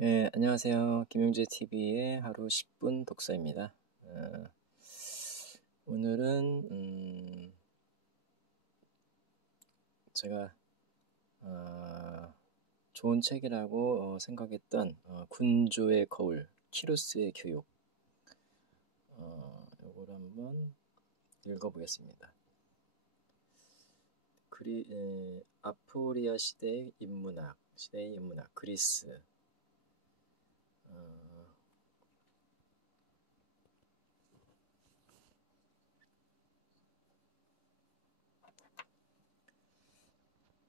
네, 안녕하세요. 김용재 TV의 하루 10분 독서입니다. 오늘은 제가 좋은 책이라고 생각했던 군주의 거울, 키루스의 교육, 요거를 한번 읽어보겠습니다. 아포리아 시대의 인문학, 그리스.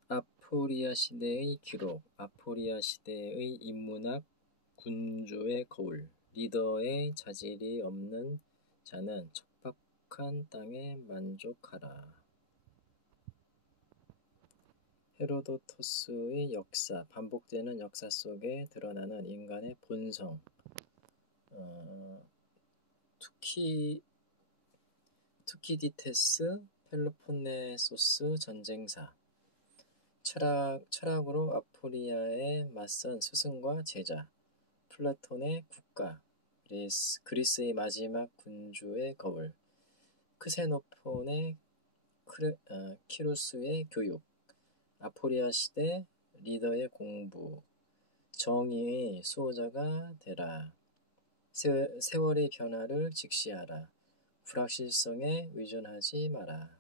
아포리아 시대의 기록, 아포리아 시대의 인문학, 군주의 거울, 리더의 자질이 없는 자는 척박한 땅에 만족하라. 헤로도토스의 역사, 반복되는 역사 속에 드러나는 인간의 본성. 투키디테스 펠로폰네소스 전쟁사. 철학으로 아포리아에 맞선 스승과 제자. 플라톤의 국가. 그리스의 마지막 군주의 거울. 크세노폰의 키루스의 교육. 아포리아 시대 리더의 공부. 정의의 수호자가 되라. 세월의 변화를 직시하라. 불확실성에 의존하지 마라.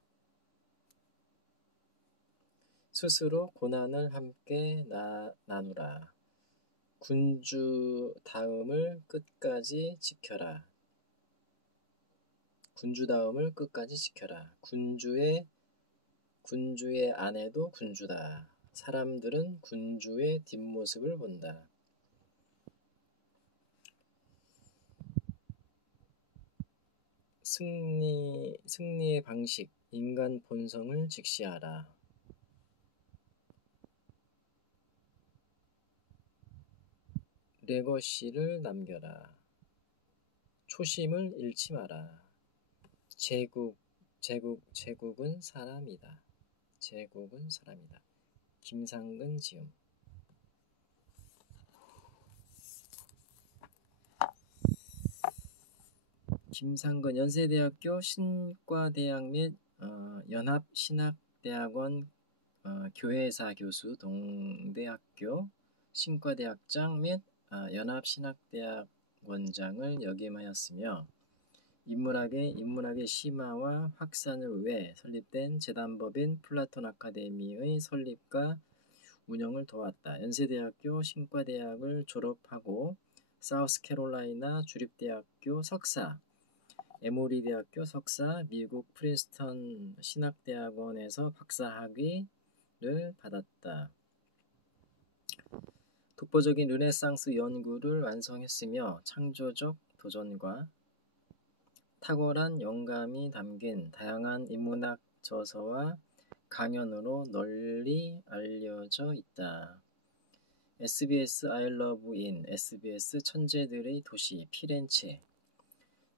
스스로 고난을 함께 나누라. 군주다움을 끝까지 지켜라. 군주의 아내도 군주다. 사람들은 군주의 뒷모습을 본다. 승리의 방식, 인간 본성을 직시하라. 레거시를 남겨라. 초심을 잃지 마라. 제국은 사람이다. 김상근 지음. 김상근 연세대학교 신과대학 및 연합신학대학원 교회사 교수, 동대학교 신과대학장 및 연합신학대학 원장을 역임하였으며 인문학의 심화와 확산을 위해 설립된 재단법인 플라톤 아카데미의 설립과 운영을 도왔다. 연세대학교 신과대학을 졸업하고 사우스캐롤라이나 주립대학교 석사, 에모리 대학교 석사, 미국 프린스턴 신학대학원에서 박사학위를 받았다. 독보적인 르네상스 연구를 완성했으며 창조적 도전과 탁월한 영감이 담긴 다양한 인문학 저서와 강연으로 널리 알려져 있다. SBS I Love In, SBS 천재들의 도시 피렌체,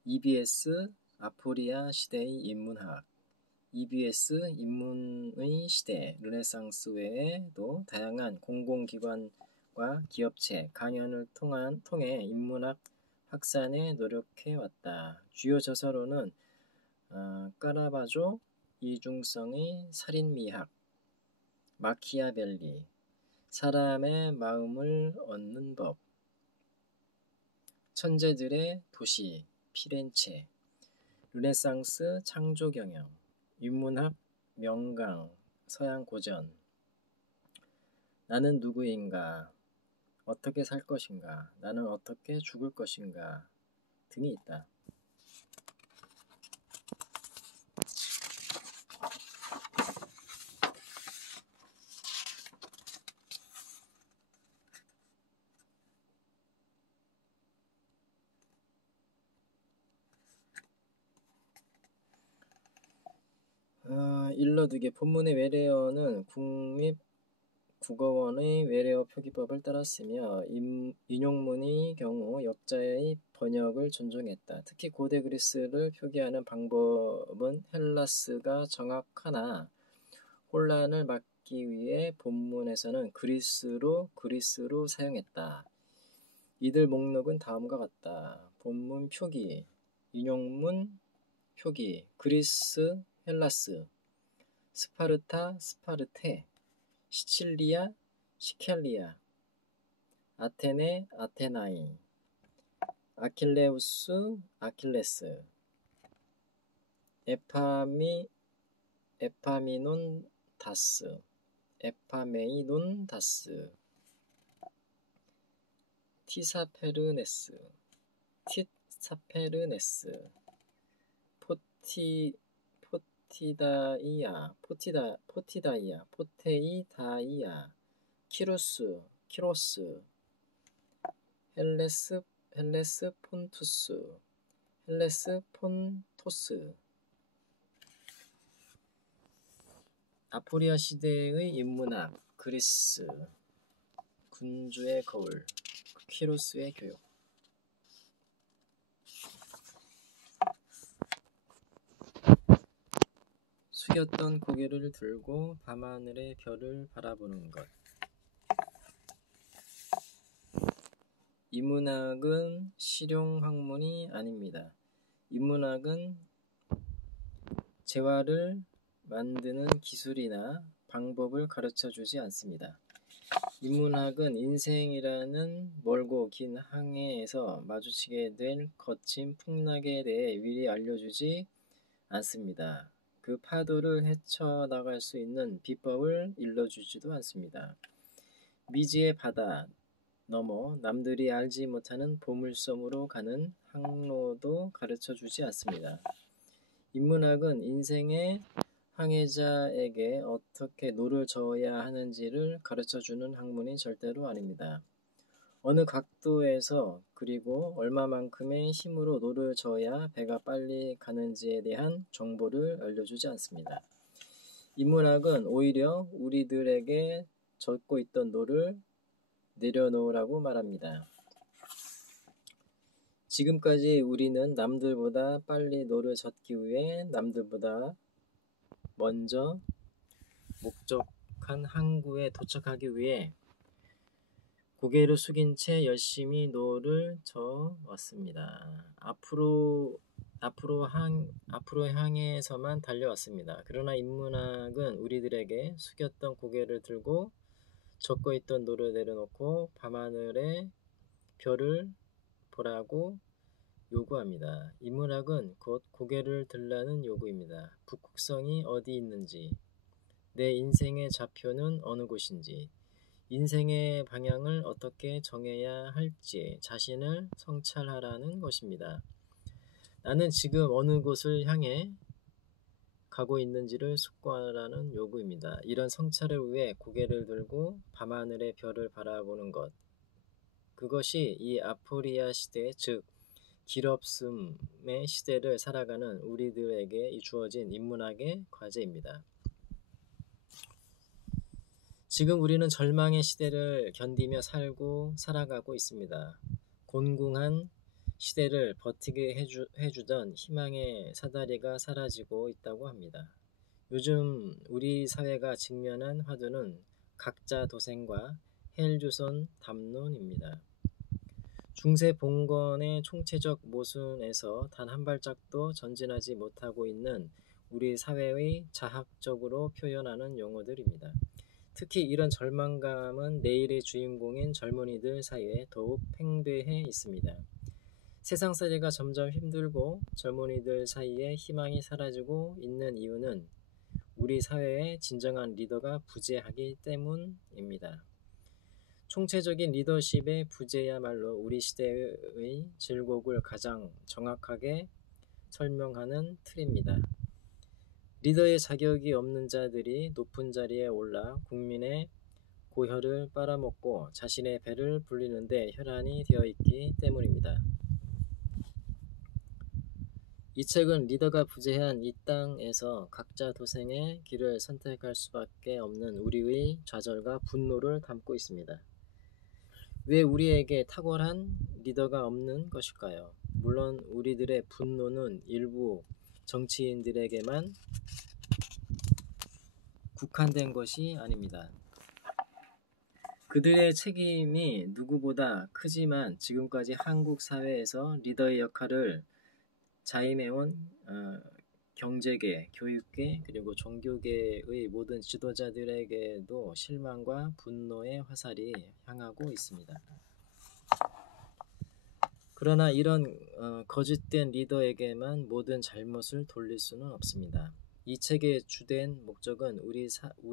EBS 아포리아 시대의 인문학, EBS 인문의 시대, 르네상스 외에도 다양한 공공기관과 기업체, 강연을 통해 인문학 확산에 노력해왔다. 주요 저서로는 까라바조, 이중성의 살인미학, 마키아벨리, 사람의 마음을 얻는 법, 천재들의 도시, 피렌체, 르네상스 창조경영, 인문학 명강, 서양 고전, 나는 누구인가, 어떻게 살 것인가, 나는 어떻게 죽을 것인가 등이 있다. 일러두개. 본문의 외래어는 국립국어원의 외래어 표기법을 따랐으며 인용문의 경우 역자의 번역을 존중했다. 특히 고대 그리스를 표기하는 방법은 헬라스가 정확하나 혼란을 막기 위해 본문에서는 그리스로 사용했다. 이들 목록은 다음과 같다. 본문 표기, 인용문 표기, 그리스, 헬라스, 스파르타, 스파르테, 시칠리아, 시켈리아, 아테네, 아테나이, 아킬레우스, 아킬레스, 에파미논다스, 에파메이논다스, 티사페르네스, 포티다이아, 키로스, 헬레스폰토스. 아포리아 시대의 인문학, 그리스, 군주의 거울, 키로스의 교육. 숙였던 고개를 들고 밤하늘의 별을 바라보는 것. 인문학은 실용학문이 아닙니다. 인문학은 재화를 만드는 기술이나 방법을 가르쳐주지 않습니다. 인문학은 인생이라는 멀고 긴 항해에서 마주치게 될 거친 풍랑에 대해 미리 알려주지 않습니다. 그 파도를 헤쳐나갈 수 있는 비법을 일러주지도 않습니다. 미지의 바다 넘어 남들이 알지 못하는 보물섬으로 가는 항로도 가르쳐주지 않습니다. 인문학은 인생의 항해자에게 어떻게 노를 저어야 하는지를 가르쳐주는 학문이 절대로 아닙니다. 어느 각도에서 그리고 얼마만큼의 힘으로 노를 저어야 배가 빨리 가는지에 대한 정보를 알려주지 않습니다. 인문학은 오히려 우리들에게 젓고 있던 노를 내려놓으라고 말합니다. 지금까지 우리는 남들보다 빨리 노를 젓기 위해 남들보다 먼저 목적한 항구에 도착하기 위해 고개를 숙인 채 열심히 노를 저었습니다. 앞으로 향해서만 달려왔습니다. 그러나 인문학은 우리들에게 숙였던 고개를 들고 젓고 있던 노를 내려놓고 밤하늘의 별을 보라고 요구합니다. 인문학은 곧 고개를 들라는 요구입니다. 북극성이 어디 있는지, 내 인생의 좌표는 어느 곳인지, 인생의 방향을 어떻게 정해야 할지 자신을 성찰하라는 것입니다. 나는 지금 어느 곳을 향해 가고 있는지를 숙고하라는 요구입니다. 이런 성찰을 위해 고개를 들고 밤하늘의 별을 바라보는 것, 그것이 이 아포리아 시대, 즉 길없음의 시대를 살아가는 우리들에게 주어진 인문학의 과제입니다. 지금 우리는 절망의 시대를 견디며 살아가고 있습니다. 곤궁한 시대를 버티게 해주던 희망의 사다리가 사라지고 있다고 합니다. 요즘 우리 사회가 직면한 화두는 각자 도생과 헬조선 담론입니다. 중세 봉건의 총체적 모순에서 단 한 발짝도 전진하지 못하고 있는 우리 사회의 자학적으로 표현하는 용어들입니다. 특히 이런 절망감은 내일의 주인공인 젊은이들 사이에 더욱 팽배해 있습니다. 세상살이가 점점 힘들고 젊은이들 사이에 희망이 사라지고 있는 이유는 우리 사회의 진정한 리더가 부재하기 때문입니다. 총체적인 리더십의 부재야말로 우리 시대의 질곡을 가장 정확하게 설명하는 틀입니다. 리더의 자격이 없는 자들이 높은 자리에 올라 국민의 고혈을 빨아먹고 자신의 배를 불리는 데 혈안이 되어 있기 때문입니다. 이 책은 리더가 부재한 이 땅에서 각자 도생의 길을 선택할 수밖에 없는 우리의 좌절과 분노를 담고 있습니다. 왜 우리에게 탁월한 리더가 없는 것일까요? 물론 우리들의 분노는 일부 정치인들에게만 국한된 것이 아닙니다. 그들의 책임이 누구보다 크지만 지금까지 한국 사회에서 리더의 역할을 자임해온 경제계, 교육계, 그리고 종교계의 모든 지도자들에게도 실망과 분노의 화살이 향하고 있습니다. 그러나 이런 거짓된 리더에게만 모든 잘못을 돌릴 수는 없습니다. 이 책의 주된 목적은 우리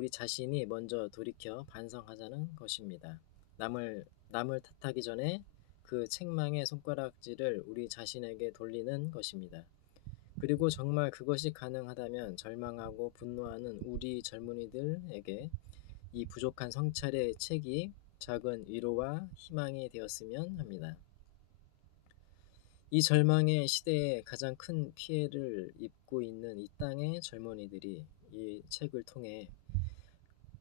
자신이 먼저 돌이켜 반성하자는 것입니다. 남을 탓하기 전에 그 책망의 손가락질을 우리 자신에게 돌리는 것입니다. 그리고 정말 그것이 가능하다면 절망하고 분노하는 우리 젊은이들에게 이 부족한 성찰의 책이 작은 위로와 희망이 되었으면 합니다. 이 절망의 시대에 가장 큰 피해를 입고 있는 이 땅의 젊은이들이 이 책을 통해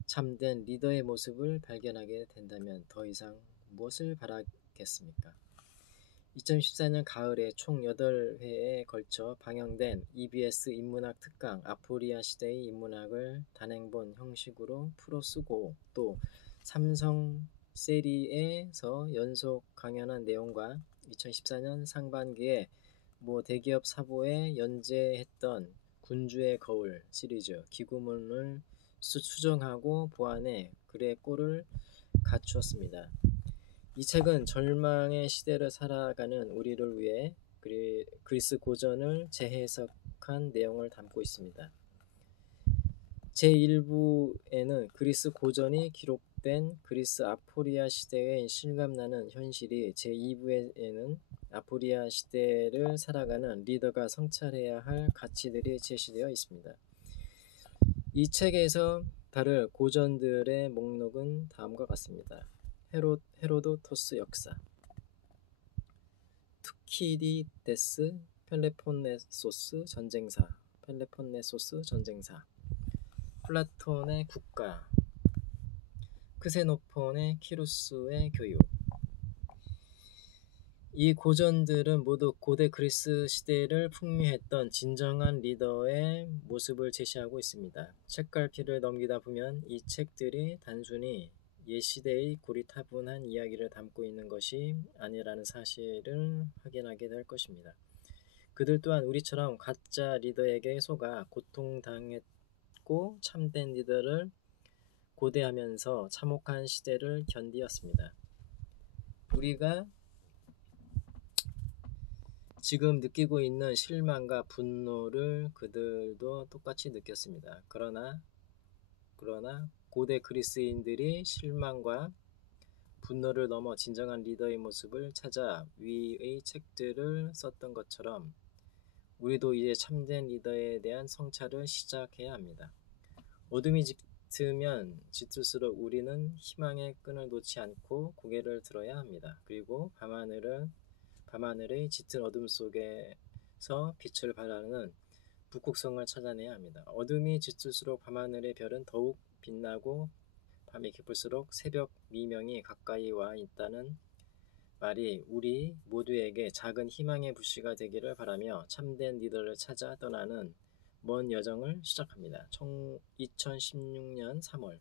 참된 리더의 모습을 발견하게 된다면 더 이상 무엇을 바라겠습니까? 2014년 가을에 총 8회에 걸쳐 방영된 EBS 인문학 특강 아포리아 시대의 인문학을 단행본 형식으로 풀어쓰고 또 삼성 세리에서 연속 강연한 내용과 2014년 상반기에 모 대기업 사보에 연재했던 군주의 거울 시리즈 기구문을 수정하고 보완해 글의 꼴을 갖추었습니다. 이 책은 절망의 시대를 살아가는 우리를 위해 그리스 고전을 재해석한 내용을 담고 있습니다. 제1부에는 그리스 고전이 기록된 그리스 아포리아 시대의 실감나는 현실이, 제2부에는 아포리아 시대를 살아가는 리더가 성찰해야 할 가치들이 제시되어 있습니다. 이 책에서 다룰 고전들의 목록은 다음과 같습니다. 헤로도토스 역사, 투키디데스 펠레폰네소스 전쟁사, 플라톤의 국가, 크세노폰의 키루스의 교육. 이 고전들은 모두 고대 그리스 시대를 풍미했던 진정한 리더의 모습을 제시하고 있습니다. 책갈피를 넘기다 보면 이 책들이 단순히 옛 시대의 고리타분한 이야기를 담고 있는 것이 아니라는 사실을 확인하게 될 것입니다. 그들 또한 우리처럼 가짜 리더에게 속아 고통당했고 참된 리더를 고대하면서 참혹한 시대를 견디었습니다. 우리가 지금 느끼고 있는 실망과 분노를 그들도 똑같이 느꼈습니다. 그러나 고대 그리스인들이 실망과 분노를 넘어 진정한 리더의 모습을 찾아 위의 책들을 썼던 것처럼 우리도 이제 참된 리더에 대한 성찰을 시작해야 합니다. 어둠이 짙으면 짙을수록 우리는 희망의 끈을 놓지 않고 고개를 들어야 합니다. 그리고 밤하늘의 짙은 어둠 속에서 빛을 발하는 북극성을 찾아내야 합니다. 어둠이 짙을수록 밤하늘의 별은 더욱 빛나고 밤이 깊을수록 새벽 미명이 가까이 와 있다는 말이 우리 모두에게 작은 희망의 불씨가 되기를 바라며 참된 리더를 찾아 떠나는 먼 여정을 시작합니다. 2016년 3월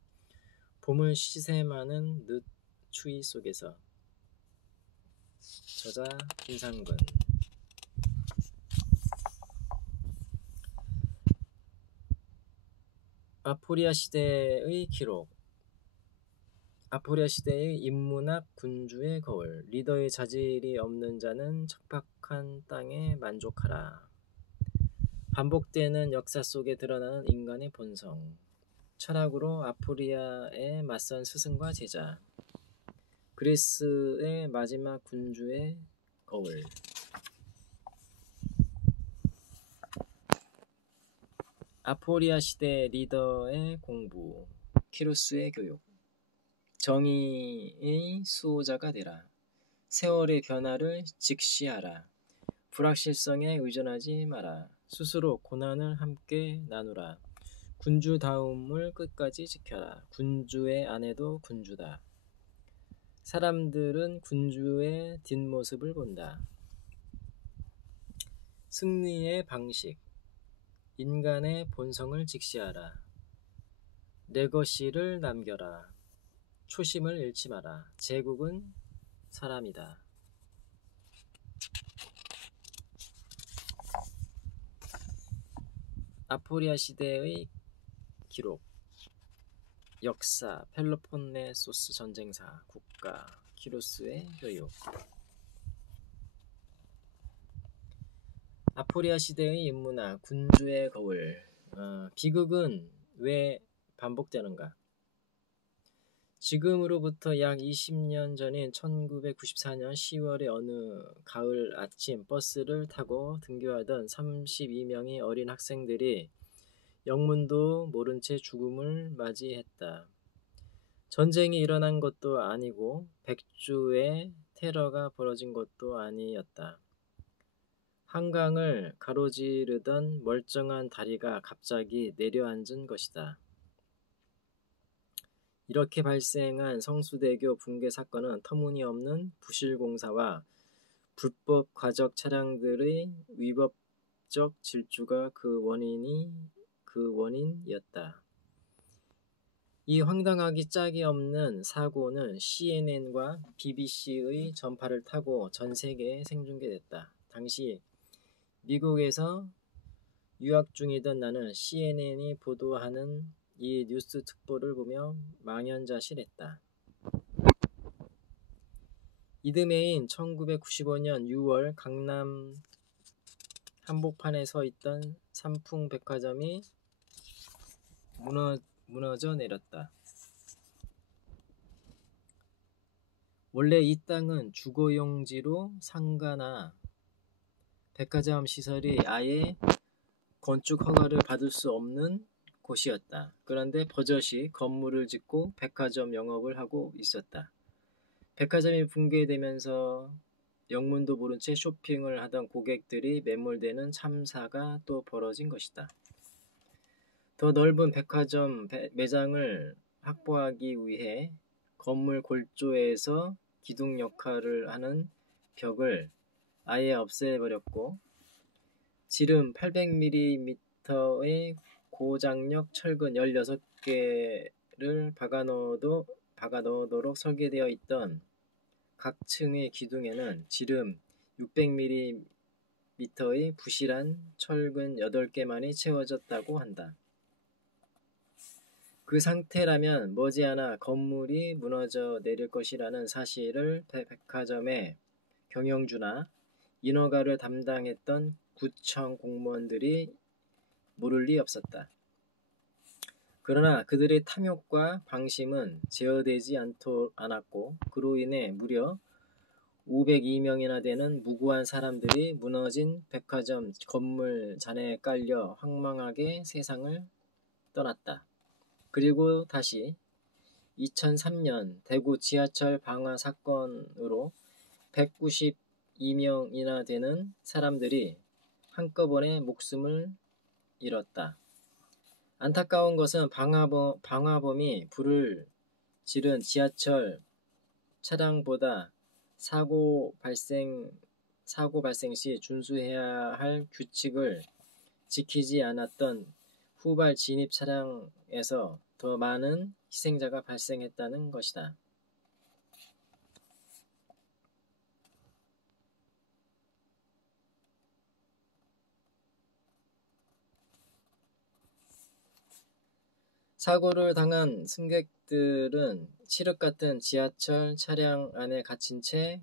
봄을 시샘하는 늦 추위 속에서. 저자 김상근. 아포리아 시대의 기록. 아포리아 시대의 인문학 군주의 거울. 리더의 자질이 없는 자는 척박한 땅에 만족하라. 반복되는 역사 속에 드러나는 인간의 본성. 철학으로 아포리아에 맞선 스승과 제자. 그리스의 마지막 군주의 거울. 아포리아 시대 리더의 공부. 키루스의 교육. 정의의 수호자가 되라. 세월의 변화를 직시하라. 불확실성에 의존하지 마라. 스스로 고난을 함께 나누라. 군주다움을 끝까지 지켜라. 군주의 아내도 군주다. 사람들은 군주의 뒷모습을 본다. 승리의 방식. 인간의 본성을 직시하라. 레거시를 남겨라. 초심을 잃지 마라. 제국은 사람이다. 아포리아 시대의 기록, 역사, 펠로폰네소스 전쟁사, 국가, 키로스의 교육. 아포리아 시대의 인문화, 군주의 거울. 비극은 왜 반복되는가? 지금으로부터 약 20년 전인 1994년 10월의 어느 가을 아침, 버스를 타고 등교하던 32명의 어린 학생들이 영문도 모른 채 죽음을 맞이했다. 전쟁이 일어난 것도 아니고 백주의 테러가 벌어진 것도 아니었다. 한강을 가로지르던 멀쩡한 다리가 갑자기 내려앉은 것이다. 이렇게 발생한 성수대교 붕괴 사건은 터무니없는 부실공사와 불법 과적 차량들의 위법적 질주가 그 원인이었다. 이 황당하기 짝이 없는 사고는 CNN과 BBC의 전파를 타고 전 세계에 생중계됐다. 당시 미국에서 유학 중이던 나는 CNN이 보도하는 이 뉴스 특보를 보며 망연자실했다. 이듬해인 1995년 6월 강남 한복판에 서 있던 삼풍백화점이 무너져 내렸다. 원래 이 땅은 주거용지로 상가나 백화점 시설이 아예 건축 허가를 받을 수 없는 곳이었다. 그런데 버젓이 건물을 짓고 백화점 영업을 하고 있었다. 백화점이 붕괴되면서 영문도 모른 채 쇼핑을 하던 고객들이 매몰되는 참사가 또 벌어진 것이다. 더 넓은 백화점 매장을 확보하기 위해 건물 골조에서 기둥 역할을 하는 벽을 아예 없애버렸고 지름 800mm의 고장력 철근 16개를 박아넣도록 설계되어 있던 각 층의 기둥에는 지름 600mm의 부실한 철근 8개만이 채워졌다고 한다. 그 상태라면 머지않아 건물이 무너져 내릴 것이라는 사실을 백화점의 경영주나 인허가를 담당했던 구청 공무원들이 모를 리 없었다. 그러나 그들의 탐욕과 방심은 제어되지 않았고 그로 인해 무려 502명이나 되는 무고한 사람들이 무너진 백화점 건물 잔해에 깔려 황망하게 세상을 떠났다. 그리고 다시 2003년 대구 지하철 방화 사건으로 192명이나 되는 사람들이 한꺼번에 목숨을 잃었다. 안타까운 것은 방화범이 불을 지른 지하철 차량보다 사고 발생 시 준수해야 할 규칙을 지키지 않았던 후발 진입 차량에서 더 많은 희생자가 발생했다는 것이다. 사고를 당한 승객들은 칠흑 같은 지하철 차량 안에 갇힌 채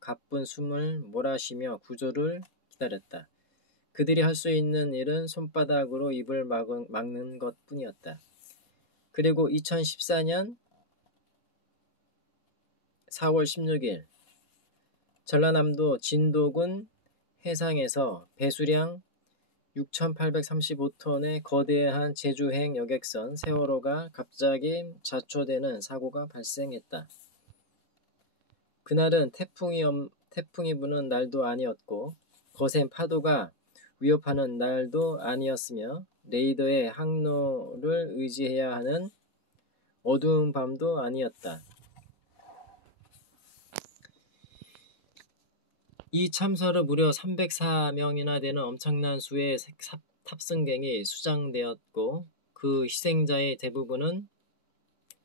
가쁜 숨을 몰아쉬며 구조를 기다렸다. 그들이 할 수 있는 일은 손바닥으로 입을 막는 것뿐이었다. 그리고 2014년 4월 16일 전라남도 진도군 해상에서 배수량 6,835톤의 거대한 제주행 여객선 세월호가 갑자기 좌초되는 사고가 발생했다. 그날은 태풍이 부는 날도 아니었고 거센 파도가 위협하는 날도 아니었으며 레이더의 항로를 의지해야 하는 어두운 밤도 아니었다. 이 참사로 무려 304명이나 되는 엄청난 수의 탑승객이 수장되었고 그 희생자의 대부분은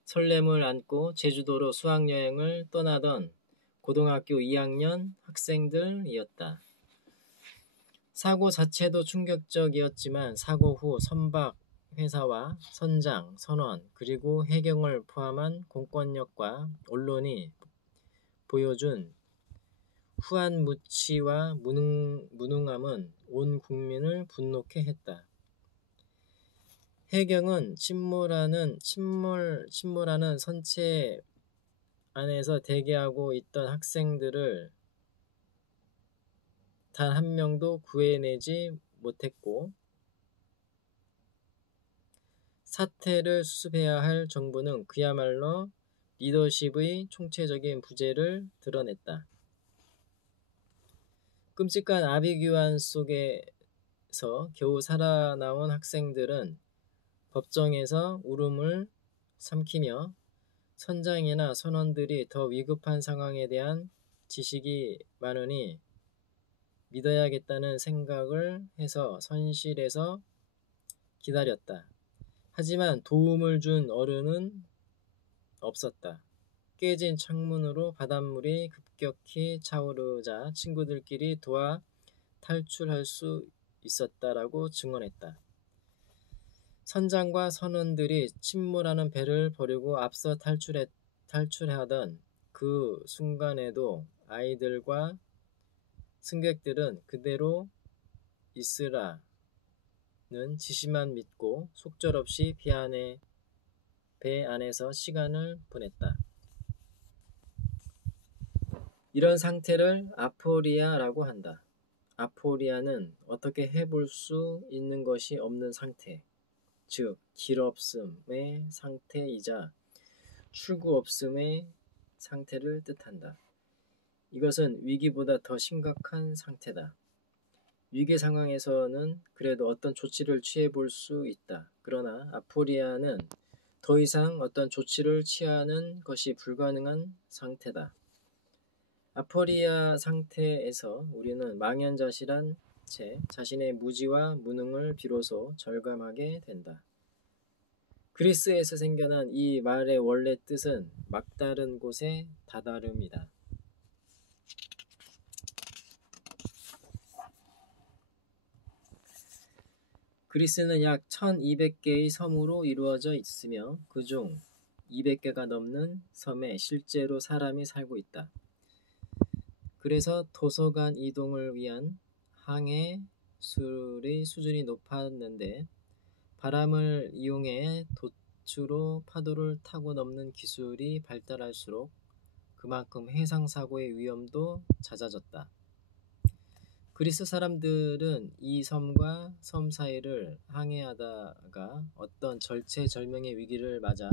설렘을 안고 제주도로 수학여행을 떠나던 고등학교 2학년 학생들이었다. 사고 자체도 충격적이었지만 사고 후 선박 회사와 선장, 선원, 그리고 해경을 포함한 공권력과 언론이 보여준 후한무치와 무능함은 온 국민을 분노케 했다. 해경은 침몰하는 선체 안에서 대기하고 있던 학생들을 단 한 명도 구해내지 못했고, 사태를 수습해야 할 정부는 그야말로 리더십의 총체적인 부재를 드러냈다. 끔찍한 아비규환 속에서 겨우 살아나온 학생들은 법정에서 울음을 삼키며 선장이나 선원들이 더 위급한 상황에 대한 지식이 많으니 믿어야겠다는 생각을 해서 선실에서 기다렸다. 하지만 도움을 준 어른은 없었다. 깨진 창문으로 바닷물이 급격히 차오르자 친구들끼리 도와 탈출할 수 있었다라고 증언했다. 선장과 선원들이 침몰하는 배를 버리고 앞서 탈출하던 그 순간에도 아이들과 승객들은 그대로 있으라는 지시만 믿고 속절없이 배 안에서 시간을 보냈다. 이런 상태를 아포리아라고 한다. 아포리아는 어떻게 해볼 수 있는 것이 없는 상태, 즉 길 없음의 상태이자 출구 없음의 상태를 뜻한다. 이것은 위기보다 더 심각한 상태다. 위기 상황에서는 그래도 어떤 조치를 취해볼 수 있다. 그러나 아포리아는 더 이상 어떤 조치를 취하는 것이 불가능한 상태다. 아포리아 상태에서 우리는 망연자실한 채 자신의 무지와 무능을 비로소 절감하게 된다. 그리스에서 생겨난 이 말의 원래 뜻은 막다른 곳에 다다름이다. 그리스는 약 1200개의 섬으로 이루어져 있으며 그중 200개가 넘는 섬에 실제로 사람이 살고 있다. 그래서 도서관 이동을 위한 항해술의 수준이 높았는데 바람을 이용해 돛으로 파도를 타고 넘는 기술이 발달할수록 그만큼 해상사고의 위험도 잦아졌다. 그리스 사람들은 이 섬과 섬 사이를 항해하다가 어떤 절체절명의 위기를 맞아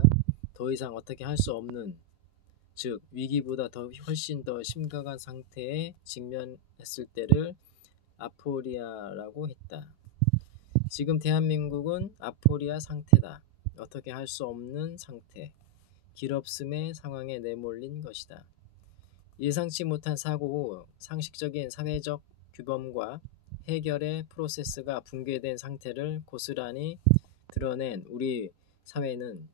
더 이상 어떻게 할 수 없는, 즉 위기보다 훨씬 더 심각한 상태에 직면했을 때를 아포리아라고 했다. 지금 대한민국은 아포리아 상태다. 어떻게 할 수 없는 상태, 길없음의 상황에 내몰린 것이다. 예상치 못한 사고 후 상식적인 사회적 규범과 해결의 프로세스가 붕괴된 상태를 고스란히 드러낸 우리 사회는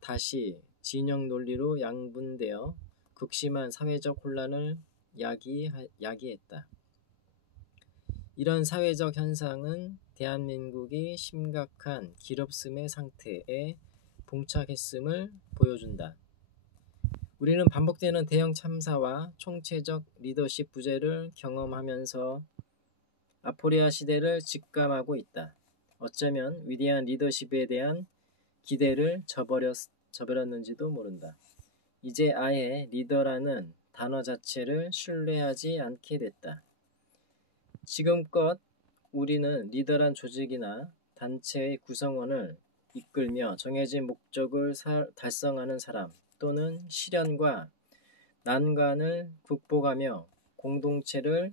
다시 진영 논리로 양분되어 극심한 사회적 혼란을 야기했다. 이런 사회적 현상은 대한민국이 심각한 길없음의 상태에 봉착했음을 보여준다. 우리는 반복되는 대형 참사와 총체적 리더십 부재를 경험하면서 아포리아 시대를 직감하고 있다. 어쩌면 위대한 리더십에 대한 기대를 저버렸는지도 모른다. 이제 아예 리더라는 단어 자체를 신뢰하지 않게 됐다. 지금껏 우리는 리더란 조직이나 단체의 구성원을 이끌며 정해진 목적을 달성하는 사람 또는 시련과 난관을 극복하며 공동체를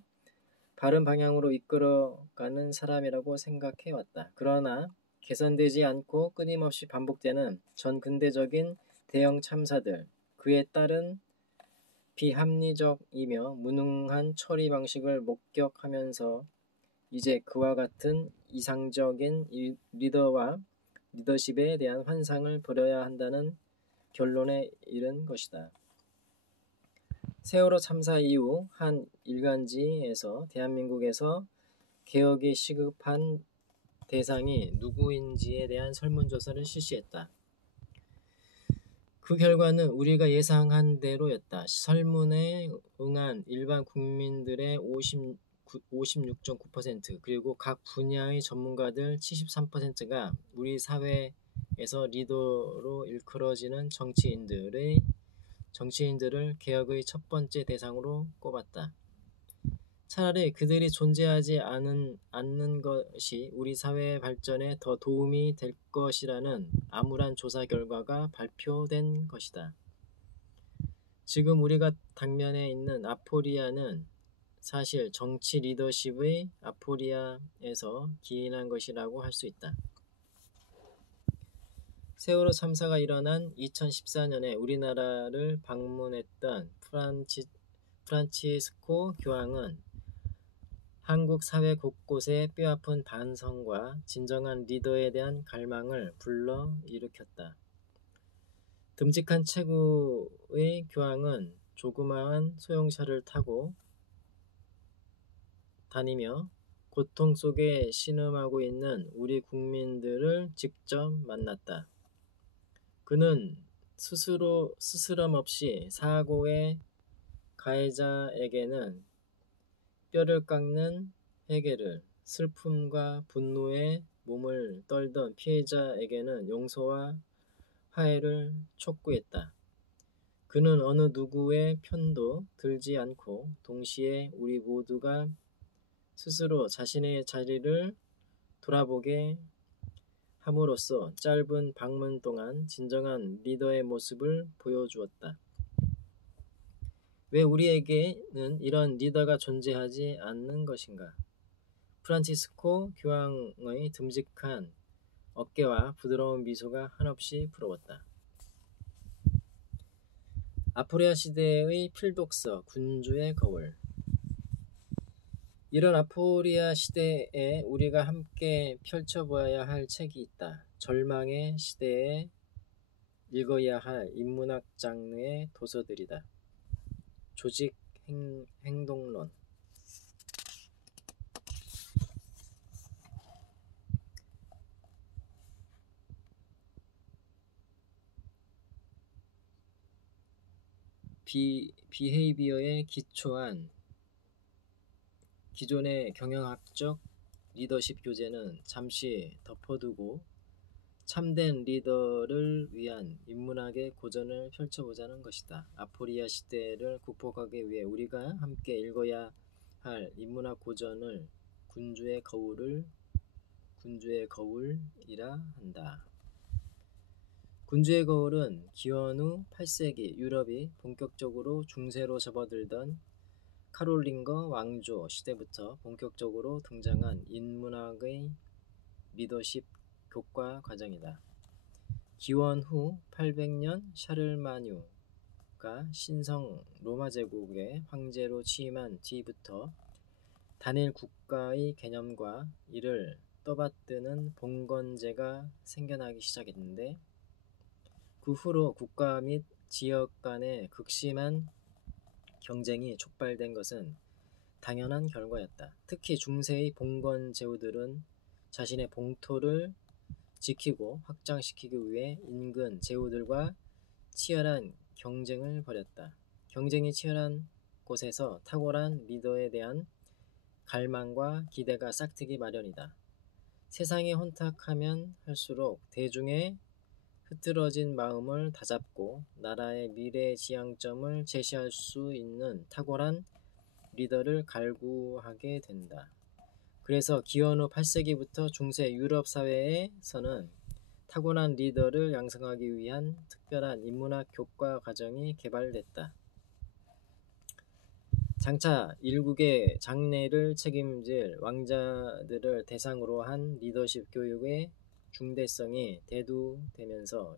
바른 방향으로 이끌어가는 사람이라고 생각해왔다. 그러나 개선되지 않고 끊임없이 반복되는 전근대적인 대형 참사들, 그에 따른 비합리적이며 무능한 처리 방식을 목격하면서 이제 그와 같은 이상적인 리더와 리더십에 대한 환상을 버려야 한다는 결론에 이른 것이다. 세월호 참사 이후 한 일간지에서 대한민국에서 개혁이 시급한 대상이 누구인지에 대한 설문조사를 실시했다. 그 결과는 우리가 예상한 대로였다. 설문에 응한 일반 국민들의 56.9% 그리고 각 분야의 전문가들 73%가 우리 사회에서 리더로 일컬어지는 정치인들을 개혁의 첫 번째 대상으로 꼽았다. 차라리 그들이 존재하지 않는 것이 우리 사회의 발전에 더 도움이 될 것이라는 암울한 조사 결과가 발표된 것이다. 지금 우리가 당면에 있는 아포리아는 사실 정치 리더십의 아포리아에서 기인한 것이라고 할 수 있다. 세월호 참사가 일어난 2014년에 우리나라를 방문했던 프란치스코 교황은 한국 사회 곳곳에 뼈아픈 반성과 진정한 리더에 대한 갈망을 불러일으켰다. 듬직한 체구의 교황은 조그마한 소형차를 타고 다니며 고통 속에 신음하고 있는 우리 국민들을 직접 만났다. 그는 스스럼 없이 사고의 가해자에게는 뼈를 깎는 회개를, 슬픔과 분노에 몸을 떨던 피해자에게는 용서와 화해를 촉구했다. 그는 어느 누구의 편도 들지 않고 동시에 우리 모두가 스스로 자신의 자리를 돌아보게 함으로써 짧은 방문 동안 진정한 리더의 모습을 보여주었다. 왜 우리에게는 이런 리더가 존재하지 않는 것인가? 프란치스코 교황의 듬직한 어깨와 부드러운 미소가 한없이 부러웠다. 아포리아 시대의 필독서 군주의 거울. 이런 아포리아 시대에 우리가 함께 펼쳐보아야 할 책이 있다. 절망의 시대에 읽어야 할 인문학 장르의 도서들이다. 조직 행동론. 비헤이비어에 기초한 기존의 경영학적 리더십 교재는 잠시 덮어두고 참된 리더를 위한 인문학의 고전을 펼쳐보자는 것이다. 아포리아 시대를 극복하기 위해 우리가 함께 읽어야 할 인문학 고전을 군주의 거울이라 한다. 군주의 거울은 기원 후 8세기 유럽이 본격적으로 중세로 접어들던 카롤링거 왕조 시대부터 본격적으로 등장한 인문학의 리더십 교과 과정이다. 기원 후 800년 샤를마뉴가 신성 로마 제국의 황제로 취임한 뒤부터 단일 국가의 개념과 이를 떠받드는 봉건제가 생겨나기 시작했는데 그 후로 국가 및 지역 간의 극심한 경쟁이 촉발된 것은 당연한 결과였다. 특히 중세의 봉건 제후들은 자신의 봉토를 지키고 확장시키기 위해 인근 제후들과 치열한 경쟁을 벌였다. 경쟁이 치열한 곳에서 탁월한 리더에 대한 갈망과 기대가 싹트기 마련이다. 세상이 혼탁하면 할수록 대중의 흐트러진 마음을 다잡고 나라의 미래지향점을 제시할 수 있는 탁월한 리더를 갈구하게 된다. 그래서 기원 후 8세기부터 중세 유럽 사회에서는 타고난 리더를 양성하기 위한 특별한 인문학 교과 과정이 개발됐다. 장차 일국의 장래를 책임질 왕자들을 대상으로 한 리더십 교육의 중대성이 대두되면서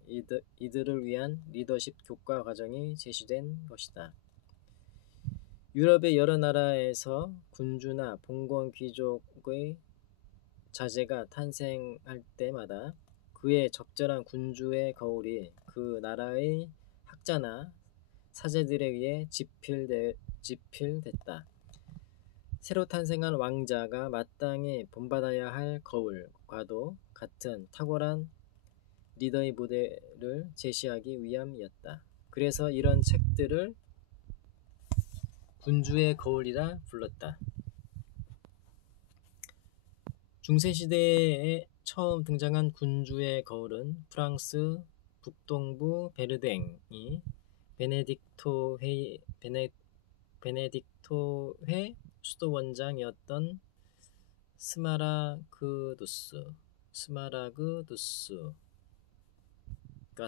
이들을 위한 리더십 교과 과정이 제시된 것이다. 유럽의 여러 나라에서 군주나 봉건 귀족의 자제가 탄생할 때마다 그의 적절한 군주의 거울이 그 나라의 학자나 사제들에 의해 지필됐다. 새로 탄생한 왕자가 마땅히 본받아야 할 거울과도 같은 탁월한 리더의 모델을 제시하기 위함이었다. 그래서 이런 책들을 군주의 거울이라 불렀다. 중세시대에 처음 등장한 군주의 거울은 프랑스 북동부 베르댕이 베네딕토회 수도원장이었던 스마라그두스가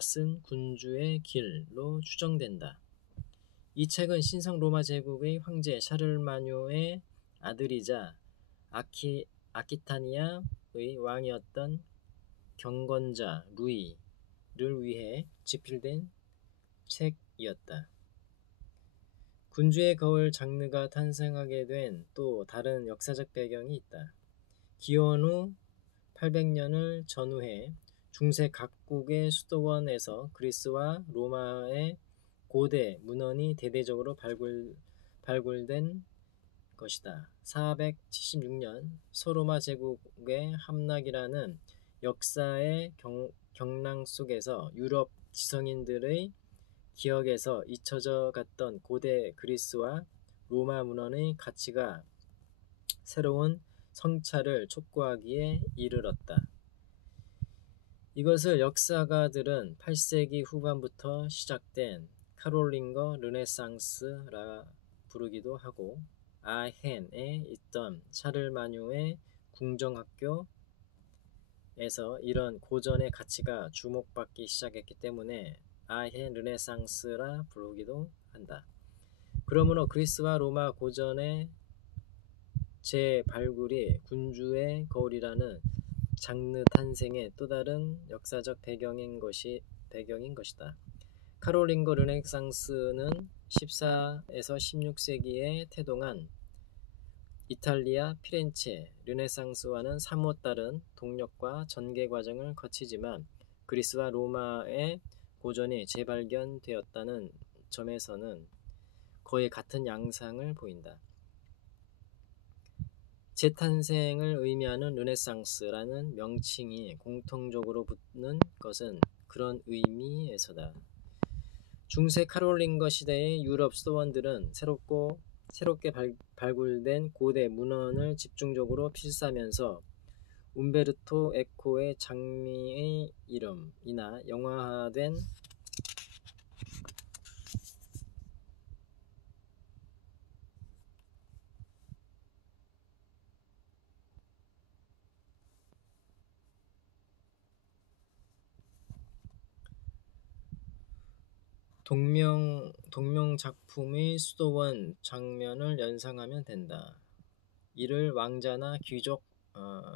쓴 군주의 길로 추정된다. 이 책은 신성 로마 제국의 황제 샤를마뉴의 아들이자 아키타니아의 왕이었던 경건자 루이를 위해 집필된 책이었다. 군주의 거울 장르가 탄생하게 된 또 다른 역사적 배경이 있다. 기원 후 800년을 전후해 중세 각국의 수도원에서 그리스와 로마의 고대 문헌이 대대적으로 발굴된 것이다. 476년 소로마 제국의 함락이라는 역사의 경랑 속에서 유럽 지성인들의 기억에서 잊혀져 갔던 고대 그리스와 로마 문헌의 가치가 새로운 성찰을 촉구하기에 이르렀다. 이것을 역사가들은 8세기 후반부터 시작된 카롤링거 르네상스라 부르기도 하고, 아헨에 있던 샤를마뉴의 궁정학교에서 이런 고전의 가치가 주목받기 시작했기 때문에 아헨 르네상스라 부르기도 한다. 그러므로 그리스와 로마 고전의 재발굴이 군주의 거울이라는 장르 탄생의 또 다른 역사적 배경인 것이다. 카롤링거 르네상스는 14에서 16세기에 태동한 이탈리아 피렌체 르네상스와는 사뭇 다른 동력과 전개 과정을 거치지만 그리스와 로마의 고전이 재발견되었다는 점에서는 거의 같은 양상을 보인다. 재탄생을 의미하는 르네상스라는 명칭이 공통적으로 붙는 것은 그런 의미에서다. 중세 카롤링거 시대의 유럽 수도원들은 새롭게 발굴된 고대 문헌을 집중적으로 필사하면서 움베르토 에코의 장미의 이름이나 영화화된 동명 작품의 수도원 장면을 연상하면 된다. 이를 왕자나 귀족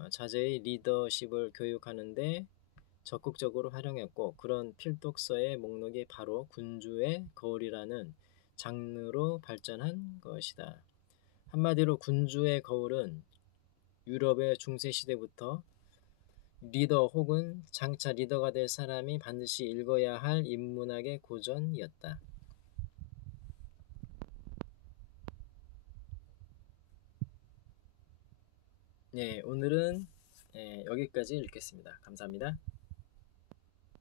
자제의 리더십을 교육하는 데 적극적으로 활용했고, 그런 필독서의 목록이 바로 군주의 거울이라는 장르로 발전한 것이다. 한마디로 군주의 거울은 유럽의 중세시대부터 리더 혹은 장차 리더가 될 사람이 반드시 읽어야 할 인문학의 고전이었다. 네, 오늘은 여기까지 읽겠습니다. 감사합니다.